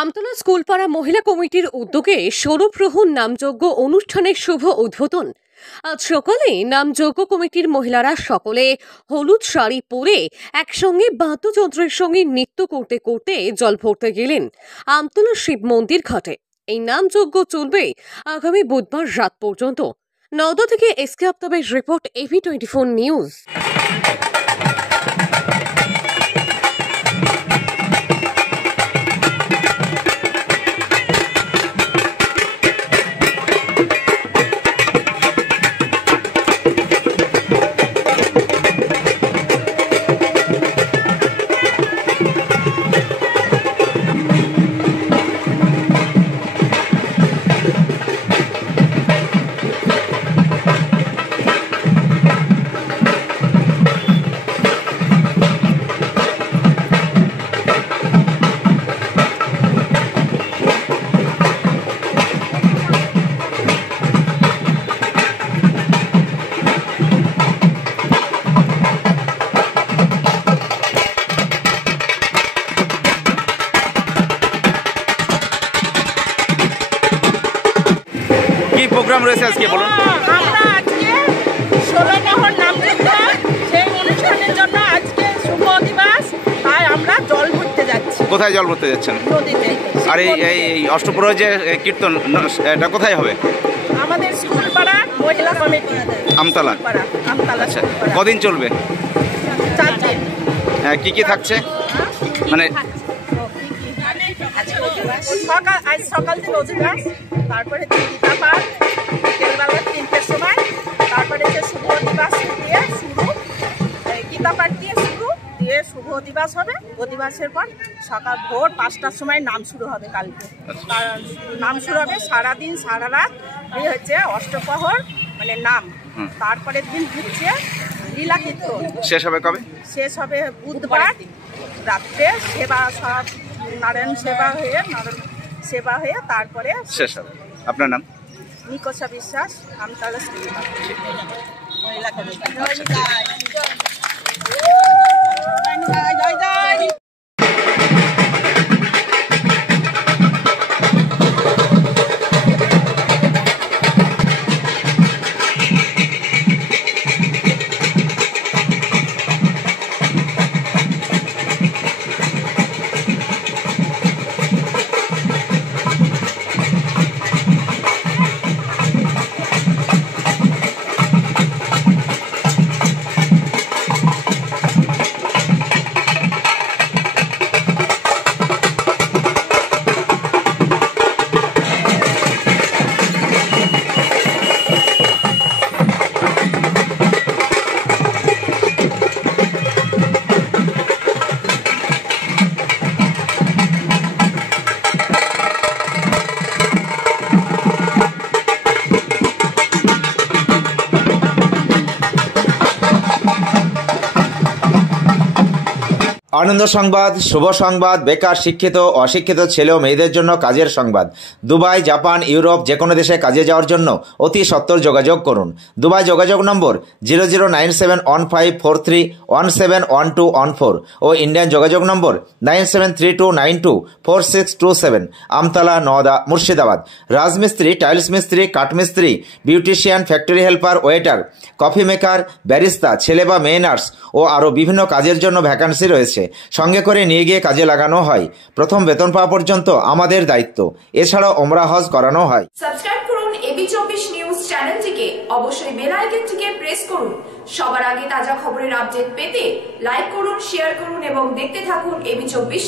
আমতলা স্কুলপাড়া মহিলা কমিটির উদ্যোগে স্বরূপগ্রহণ নামযজ্ঞ অনুষ্ঠানের শুভ উদ্বোধন। আজ সকালে নামযজ্ঞ কমিটির মহিলারা সকলে হলুদ শাড়ি পরে একসঙ্গে বাদ্যযন্ত্রের সঙ্গে নৃত্য করতে করতে জল ভরতে গেলেন আমতলা শিব মন্দির ঘাটে। এই নামযজ্ঞ চলবে আগামী বুধবার রাত পর্যন্ত। নওদা থেকে এসকে আফতাবের রিপোর্ট, AV24 নিউজ। প্রোগ্রাম রয়েছে আজকে, বলুন। আমরা আজকে 16 নহর নামযজ্ঞ, সেই অনুষ্ঠানের জন্য আজকে শুভ দিবস, তাই আমরা জল ভরতে যাচ্ছি। কোথায় জল ভরতে যাচ্ছেন? নদীতে। আর এই অষ্টপ্রহর যে কীর্তন, এটা কোথায় হবে? আমাদের স্কুলপাড়া মহিলা কমিটি, আমতলা। আমতলা। আচ্ছা, কদিন চলবে? 4 দিন। কি কি থাকছে? মানে আজ সকাল থেকে অধিবাস, তারপরে গীতা পাঠ বিকেলবেলা 3টের সময়, তারপরে যে শুভ দিবস দিয়ে শুরু, গীতা পাঠ দিয়ে শুরু দিয়ে শুভ দিবস হবে। অধিবাসের পর সকাল ভোর 5টার সময় নাম শুরু হবে। কালকে নাম শুরু হবে, সারাদিন সারা রাত এই হচ্ছে অষ্টপ্রহর, মানে নাম। তারপরের দিন হচ্ছে লীলা কীর্তন। শেষ হবে কবে? শেষ হবে বুধবার রাত্রে। সেবা, সব নারায়ণ সেবা হয়ে তারপরে শেষ হবে। আপনার নাম? নিকষা বিশ্বাস, আমতলা স্কুল মহিলা কমিটি। আনন্দ সংবাদ, শুভ সংবাদ, বেকার, শিক্ষিত, অশিক্ষিত ছেলে ও মেয়েদের জন্য কাজের সংবাদ। দুবাই, জাপান, ইউরোপ যে কোনো দেশে কাজে যাওয়ার জন্য অতি সত্বর যোগাযোগ করুন। দুবাই যোগাযোগ নম্বর 00971543171214 ও ইন্ডিয়ান যোগাযোগ নম্বর 9732924627। আমতলা, নওদা, মুর্শিদাবাদ। রাজমিস্ত্রি, টাইলস মিস্ত্রি, কাঠমিস্ত্রি, beautician, factory helper, waiter, coffee maker, barista, ছেলে বা মেয়ে নার্স ও আরও বিভিন্ন কাজের জন্য ভ্যাকান্সি রয়েছে। সঙ্গে করে নিয়ে গিয়ে কাজে লাগানো হয়। প্রথম বেতন পাওয়া পর্যন্ত আমাদের দায়িত্ব। এছাড়াও ওমরা হজ করানো হয়। সাবস্ক্রাইব করুন AV24 নিউজ চ্যানেলটিকে, অবশ্যই বেল আইকনটিকে প্রেস করুন। সবার আগে তাজা খবরের আপডেট পেতে লাইক করুন, শেয়ার করুন এবং দেখতে থাকুন AV24 নিউজ।